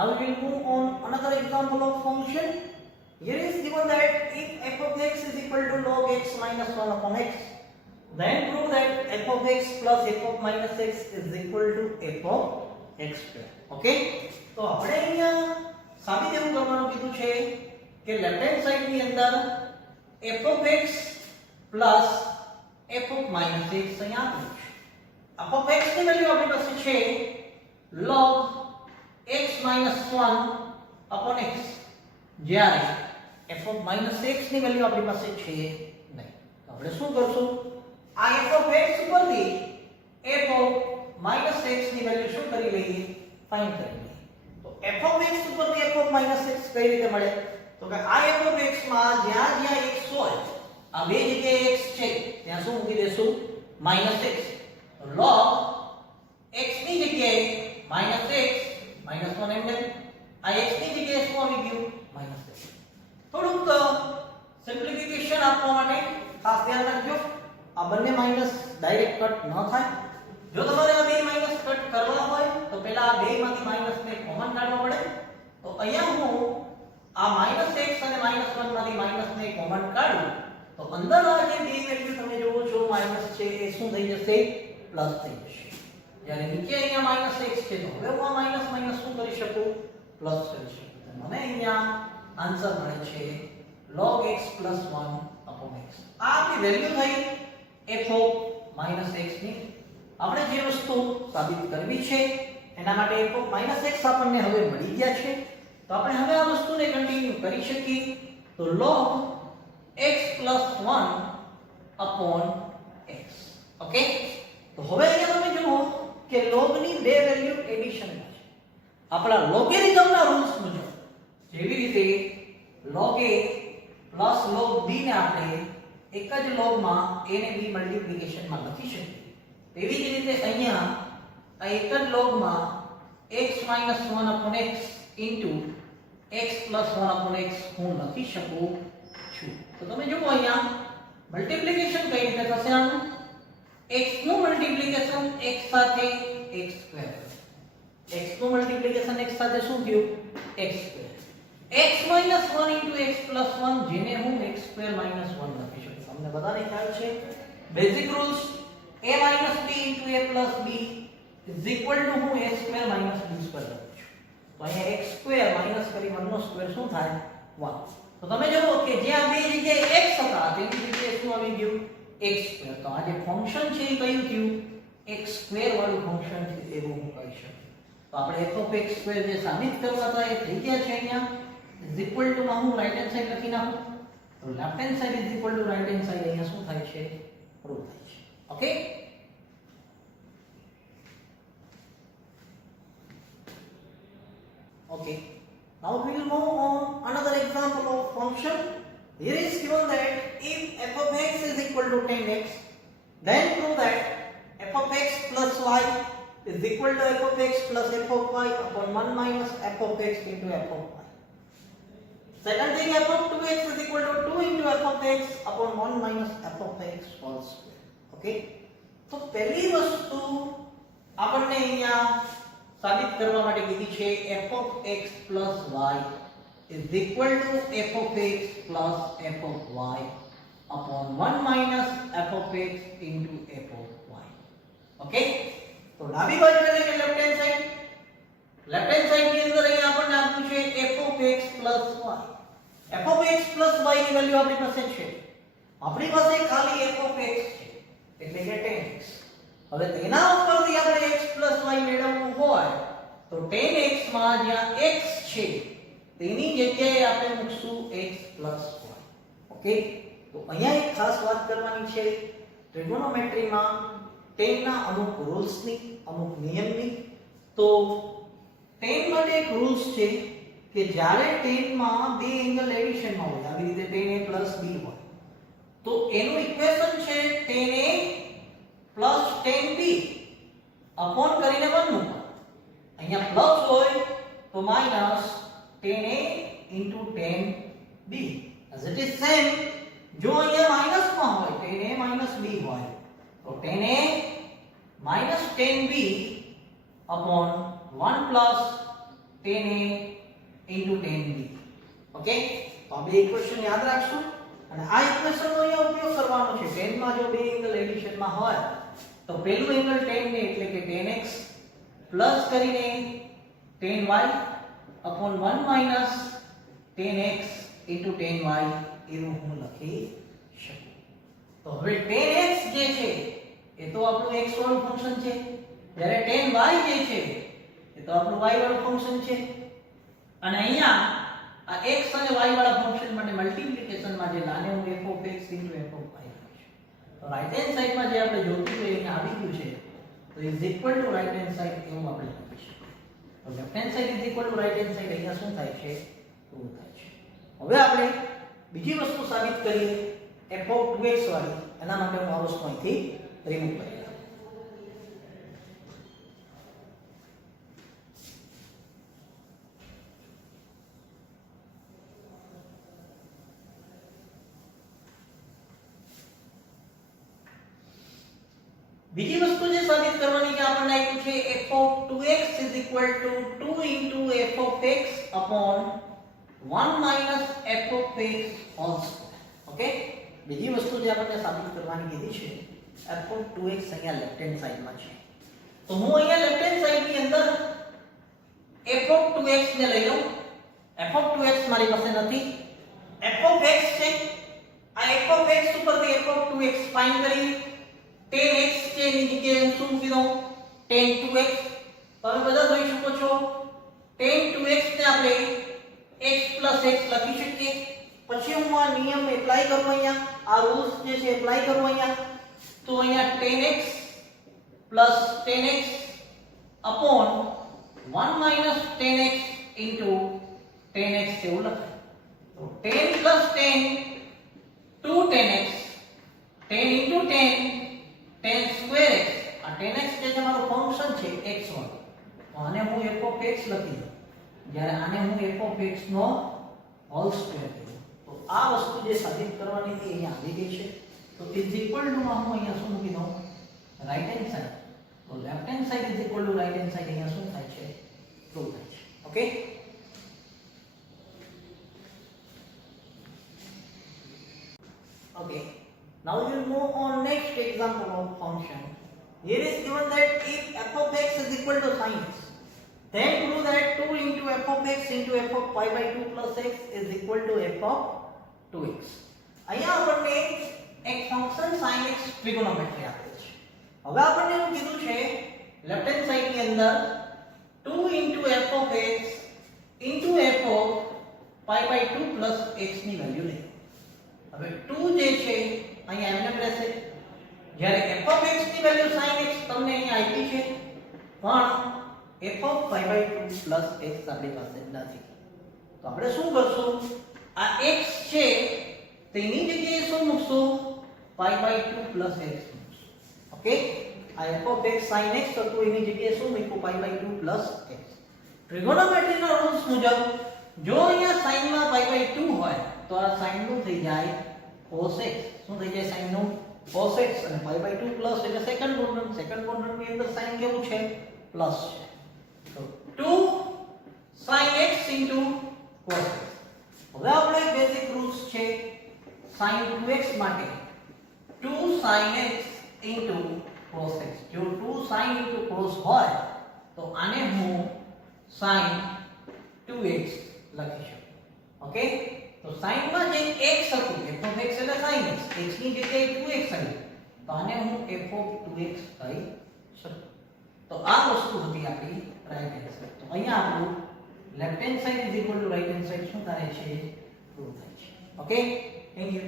Now we will move on another example of function. Here is given that if f of x is equal to log x minus 1 upon x, then prove that f of x plus f of minus x is equal to f of x square. Okay? તો આપણે અહીંયા સાબિત એવું કરવાનું કીધું છે કે left hand side ની અંદર f of x plus f of minus x અહીંયા આપ્યું છે. f of x ની વેલ્યુ આપણી પાસે છે log x minus 1 upon x, જ્યારે f of minus x ની વેલ્યુ આપણી પાસે છે નહીં. તો આપણે શું કરશું, આ f of x ઉપરથી f of minus x ની વેલ્યુ શું કરી લઈએ, ફાઇન્ડ કરી લઈએ. તો f of x ઉપરથી f of minus x કઈ રીતે મળે, તો કે આ f of x માં જ્યાં જ્યાં x હોય, આ બે જગ્યાએ x છે ત્યાં શું મૂકી દેશું, minus x. તો log x ની જગ્યાએ minus x minus 1 એમ લઈ, આ x ની જગ્યાએ શું આવી ગયું, minus x. થોડુંક સિમ્પ્લિફિકેશન આપવા માટે ખાસ ધ્યાન રાખજો, આ બંને માઈનસ ડાયરેક્ટ કટ ન થાય. જો તમારે આ બે માઈનસ કટ કરવા હોય તો પહેલા આ બે માંથી માઈનસ ને કોમન કાઢવા પડે. તો અહીંયા હું આ -x અને -1 માંથી માઈનસ ને કોમન કાઢું તો અંદર આ જે બે વેલ્યુ તમે જોવો છો માઈનસ છે એ શું થઈ જશે, પ્લસ થઈ જશે. જ્યારે નીચે અહીંયા -x છે તો હવે હું આ માઈનસ માઈનસ શું કરી શકું, પ્લસ કરી શકું. તો મને અહીંયા આન્સર મળે છે log x plus 1 upon x. આ આપણી વેલ્યુ થઈ f of -x ની. આપણે જે વસ્તુ સાબિત કરવી છે એના માટે f of -x આપણને હવે મળી ગયા છે. તો આપણે હવે આ વસ્તુને કન્ટિન્યુ કરી શકીએ. તો log x plus 1 upon x. Okay, તો હવે અહીંયા તમે જુઓ કે log ની બે વેલ્યુ એડિશનમાં છે. આપણા લોગેરિધમના રૂલ્સ મુજબ જેવી રીતે log a plus log b ને આપણે એક જ log માં a ને b મલ્ટીપ્લિકેશનમાં લખી શકીએ, તેવી જ રીતે અહીંયા આ એક જ log માં x 1 upon x into x plus 1 upon x હું લખી શકું છું. તો તમે જુઓ અહીંયા મલ્ટીપ્લિકેશન કઈ રીતે થશે, આનું x નું મલ્ટીપ્લિકેશન x સાથે x સ્ક્વેર, x નું મલ્ટીપ્લિકેશન x સાથે શું થયું, x square. x minus 1 into x plus 1 જેને હું x square minus 1 લખી શકું. તમને બધાને ખ્યાલ છે basic rules, a minus b into a plus b is equal to હું a square minus b square લખું છું. તો અહીંયા x square minus કરી 1 નો સ્ક્વેર શું થાય, 1. તો તમે જુઓ કે જે આ બે જગ્યાએ x હતા તેની જગ્યાએ શું આવી ગયું, x square. તો આ જે ફંક્શન છે એ કયું થયું, x square વાળું ફંક્શન છે એવું હું કહી શકું. તો આપણે f of x square જે સાબિત કરવા હતા એ થઈ ગયા છે. અહીંયા is equal to માં હું રાઈટ હેન્ડ સાઈડ લખી નાખું તો left hand side is equal to right hand side અહીંયા શું થાય છે, પ્રૂવ થાય છે. Okay, okay, now we will move on another example of function. Here is given that if f of x is equal to 10x, then prove that f of x plus y is equal to f of x plus f of y upon 1 minus f of x into f of y. Second thing, f of 2x is equal to 2 into f of x upon 1 minus f of x whole square. Okay, તો પહેલી વસ્તુ આપણને અહીંયા સાબિત કરવા માટે કીધી છે f of x plus y is equal to f of x plus f of y upon 1 minus f of x into f of y. Okay, તો ડાબી બાજુ એટલે કે left hand side, left hand side ની અંદર અહીંયા આપણને આપ્યું છે f of x plus y. f of x plus y ની વેલ્યુ આપણી પાસે છે, આપણી પાસે ખાલી f of x છે એટલે કે 10x. હવે તેના ઉપરથી આપણે x plus y મેળવવું હોય તો 10x માં જ્યાં x છે તેની જગ્યાએ આપણે મૂકશું x plus y. ઓકે, તો અહીંયા એક ખાસ વાત કરવાની છે, ટ્રિગોનોમેટ્રીમાં 10 ના અમુક રૂલ્સની, અમુક નિયમની. તો 10 માટે એક રૂલ્સ છે કે જ્યારે 10 માં બે એંગલ એડિશનમાં હોય, આવી રીતે 10a plus b હોય તો એનું ઇક્વેશન છે 10a plus 10b અપોન કરીને 1 મૂકો. અહીંયા પ્લસ હોય તો minus 10a into 10b as it is same. જો અહીંયા માઈનસ માં હોય 10a minus b હોય તો 10a minus 10b upon 1 plus 10a into 10b. Okay, તો આ બે ઇક્વેશન યાદ રાખશું અને આ ઇક્વેશનનો અહીંયા ઉપયોગ કરવાનો છે. 10 માં જો બે એંગલ એડિશનમાં હોય તો પહેલું એંગલ 10 ને એટલે કે 10x પ્લસ કરીને 10y upon 1 minus 10x into 10y એવું હું લખી શકું. તો હવે 10x જે છે એ તો આપણું x વાળું ફંક્શન છે, જ્યારે 10y જે છે એ તો આપણું y વાળું ફંક્શન છે. અને અહીંયા આ x અને y વાળા ફંક્શન માટે મલ્ટીપ્લિકેશન માં જે લાને હું f(x) * f(y) લખીશ. તો રાઈટ હેન્ડ સાઈડ માં જે આપણે જોતું હોય અહીંયા આવી ગયું છે, તો is equal to right hand side એવું આપણે લખીશું. તો left hand side is equal to right hand side અહીંયા શું થાય છે? પ્રૂવ થાય છે. હવે આપણે બીજી વસ્તુ સાબિત કરીએ f(2x) વાળી. એના માટે હું આ વસ્તુ અહીંથી રિમૂવ કરી લઉં. બીજી વસ્તુ જે સાબિત કરવાની છે આપણને આપ્યું છે f(2x) = 2 into f(x) upon 1 minus f(x) whole square. Okay, બીજી વસ્તુ જે આપણને સાબિત કરવાની કીધી છે f(2x) અહીંયા લેફ્ટ હેન્ડ સાઈડમાં છે. તો હું અહીંયા લેફ્ટ હેન્ડ સાઈડની અંદર f(2x) ને લઈ લઉં. f(2x) મારી પાસે નથી, f(x) છે. આ f(x) ઉપરથી f(2x) ફાઇન્ડ કરી 10x છે એની જગ્યાએ હું શું મૂકી દઉં? 10(2x). તમે બધા જોઈ શકો છો 10(2x) ને આપણે x + x લખી શકીએ. પછી હું આ નિયમ એપ્લાય કરું, અહીંયા આ રૂલ્સ જે છે એપ્લાય કરું અહીંયા, તો અહીંયા 10x + 10x upon 1 minus 10x into 10x એવું લખાય. તો 10 + 10 2 10x, 10 into 10 10 square x. આ 10x જે તમારું ફંક્શન છે x વાળું, તો આને હું f(x) લખી દઉં, જ્યારે આને હું f(x) નો હોલ સ્ક્વેર કરું. તો આ વસ્તુ જે સાબિત કરવાની હતી અહીંયા આવી ગઈ છે. તો ઇઝ ઇક્વલ ટુ માં હું અહીંયા શું મૂકી દઉં? Right hand side. તો left hand side is equal to right hand side અહીંયા શું થાય છે? પ્રૂવ થાય છે. Okay, okay, now we'll move on next example of function. Here is given that if f(x) is equal to sin x, then prove that 2 into f(x) into f(pi/2 plus x is equal to f(2x). અહીંયા આપણને એક function sin x trigonometry આપેલ છે. હવે આપણને એવું કીધું છે લેફ્ટ હેન્ડ સાઈડ ની અંદર 2 into f(x) into f(pi/2 plus x) ની વેલ્યુ લે. હવે 2 જે છે અહીંયા એમને રહેશે, જ્યારે f(x) ની વેલ્યુ sin x તમને અહીંયા આપી છે, પણ f(pi/2 plus x) આપણી પાસે નથી. તો આપણે શું કરશું? આ x છે તેની જગ્યાએ શું મૂકશું? pi/2 plus x મૂકશું. ઓકે, આ f(x) sin x હતું એની જગ્યાએ શું મૂક્યું? pi/2 plus x. ટ્રિગોનોમેટ્રીના રૂલ્સ મુજબ જો અહીંયા sin માં pi/2 હોય તો આ sin નું થઈ જાય cos x. શું થઈ જાય? sin નું cos x. અને pi/2 પ્લસ એટલે સેકન્ડ ક્વોડ્રન્ટ. સેકન્ડ ક્વોડ્રન્ટ ની અંદર sin કેવું છે? પ્લસ છે. તો 2 sin x into cos x. હવે આપણે બેઝિક રૂલ્સ છે sin 2x માટે 2 sin x into cos x. જો 2 sin into cos હોય તો આને હું sin 2x લખી શકું. ઓકે, તો sin માં જે x હતું f(x) એટલે sin x, x ની જગ્યાએ 2x આવી, તો આને હું f(2x) કહી શકું. તો આ વસ્તુ હતી આપણી રાઈટ હેન્ડ સાઈડ. તો અહીંયા આપણું left hand side is equal to right hand side શું થાય છે? પ્રૂવ થાય છે. Okay, thank you.